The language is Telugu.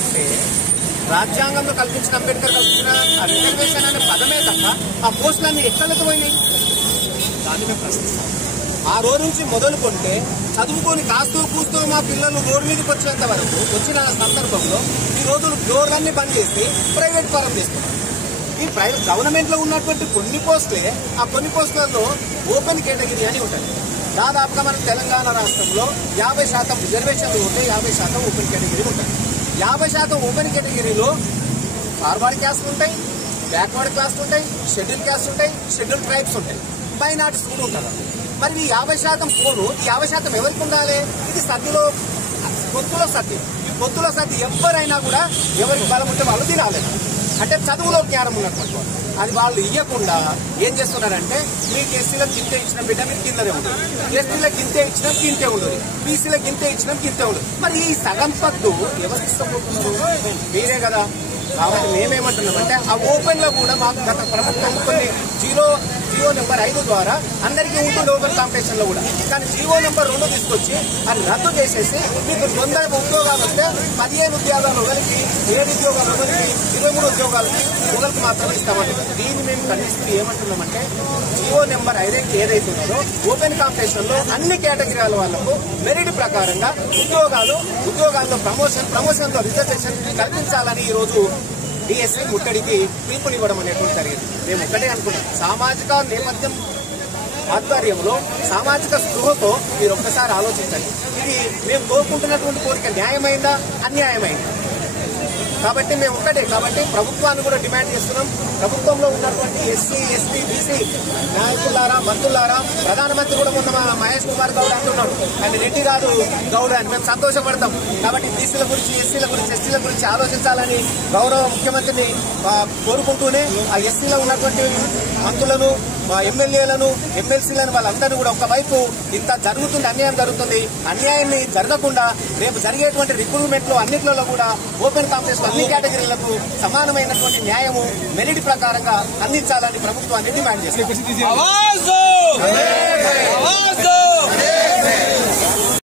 కొంటే రాజ్యాంగంలో కల్పించిన అంబేద్కర్ కల్పించిన రిజర్వేషన్ అనే పదమే తప్ప ఆ పోస్టులన్నీ ఎక్కడికి పోయినాయి దాన్ని మేము ప్రశ్నిస్తాం. ఆ రోజు నుంచి మొదలుకొంటే చదువుకొని కాస్తూ కూస్తూ మా పిల్లలు రోడ్డు మీదకి వచ్చేంత వరకు వచ్చిన సందర్భంలో ఈ రోజులు డోర్లన్నీ బంద్ చేసి ప్రైవేట్ పరం చేస్తున్నారు. ఈ ప్రైవేట్ గవర్నమెంట్ లో ఉన్నటువంటి కొన్ని పోస్టులే ఆ కొన్ని పోస్టులలో ఓపెన్ కేటగిరీ అని ఉంటుంది. దాదాపుగా మన తెలంగాణ రాష్ట్రంలో 50% రిజర్వేషన్లు ఉంటే 50% ఓపెన్ కేటగిరీ ఉంటుంది. 50% ఓపెన్ కేటగిరీలో ఫార్వర్డ్ క్యాస్ట్ ఉంటాయి, బ్యాక్వర్డ్ క్యాస్ట్ ఉంటాయి, షెడ్యూల్ క్యాస్ట్ ఉంటాయి, షెడ్యూల్ ట్రైబ్స్ ఉంటాయి, మైనార్టీస్ కూడా ఉంటారు. మరి ఈ 50% పోను ఈ 50% ఎవరికి ఉండాలి? ఇది సద్దులో పొత్తులో సద్ది. ఈ పొత్తులో సద్ది ఎవరైనా కూడా ఎవరికి బలం ఉంటే వాళ్ళు తినాలి. అంటే చదువులో జ్ఞానం ఉన్నటువంటి వాళ్ళు అది వాళ్ళు ఇవ్వకుండా ఏం చేస్తున్నారంటే మీకు ఎస్సీలకు గింతే ఇచ్చిన బిడ్డ మీరు కిందనే ఉండదు, ఎస్టీలకు గింతే ఇచ్చినా గింతే ఉండదు, బీసీలకు గింతే ఇచ్చినా గింతే ఉండదు. మరి ఈ సగం పద్దు ఎవరికి ఇష్టపోతున్నారు? మీరే కదా. కాబట్టి మేమేమంటున్నామంటే ఆ ఓపెన్ లో కూడా మాకు గత ప్రభుత్వం కొన్ని జీవో నెంబర్ 5 ద్వారా అందరికీ ఉంటుంది ఓపెన్ కాంపిటీషన్ లో కూడా. కానీ జీవో నెంబర్ 2 తీసుకొచ్చి అది రద్దు చేసేసి మీకు 100 ఉద్యోగాలు వస్తే 15 ఉద్యోగాలు ఒకరికి, 7 ఉద్యోగాలు ఒకరికి, 23 ఉద్యోగాలకి ఒకరికి మాత్రమే ఇస్తామంటున్నారు. దీన్ని మేము ఖండిస్తూ ఏమంటున్నామంటే జీవో నెంబర్ 5 ఏదైతే ఉందో ఓపెన్ కాంపిటీషన్ లో అన్ని కేటగిరీల వాళ్లకు మెరిట్ ప్రకారంగా ఉద్యోగాల్లో ప్రమోషన్ లో రిజర్వేషన్ కల్పించాలని ఈ రోజు డిఎస్సీ ముట్టడికి పిలుపునివ్వడం అనేటువంటి జరిగింది. మేము ఒక్కటే అనుకున్నాం, సామాజిక నేపథ్యం ఆధ్వర్యంలో సామాజిక స్పృహతో మీరు ఒక్కసారి ఆలోచించండి. ఇది మేము కోరుకుంటున్నటువంటి కోరిక న్యాయమైందా అన్యాయమైందా? కాబట్టి మేము ఒక్కటే కాబట్టి ప్రభుత్వాన్ని కూడా డిమాండ్ చేస్తున్నాం. ప్రభుత్వంలో ఉన్నటువంటి ఎస్సీ, ఎస్టీ, బీసీ నాయకులారా, మంత్రులారా, ప్రధానమంత్రి కూడా మొన్న మహేష్ కుమార్ గౌడ్ అంటున్నాడు, ఆయన రెడ్డి కాదు గౌడ్ అని. మేము సంతోషపడతాం. కాబట్టి బీసీల గురించి, ఎస్సీల గురించి, ఎస్టీల గురించి ఆలోచించాలని గౌరవ ముఖ్యమంత్రిని కోరుకుంటూనే ఆ ఎస్సీలో ఉన్నటువంటి మంత్రులను, ఎమ్మెల్యేలను, ఎమ్మెల్సీలను వాళ్ళందరూ కూడా ఒకవైపు ఇంత జరుగుతుంది, అన్యాయం జరుగుతుంది, అన్యాయాన్ని జరగకుండా రేపు జరిగేటువంటి రిక్రూట్మెంట్ లో అన్నింటిలో కూడా ఓపెన్ కాంపిటీషన్ అన్ని కేటగిరీలకు సమానమైనటువంటి న్యాయము మెరిట్ ప్రకారంగా అందించాలని ప్రభుత్వాన్ని డిమాండ్ చేస్తారు.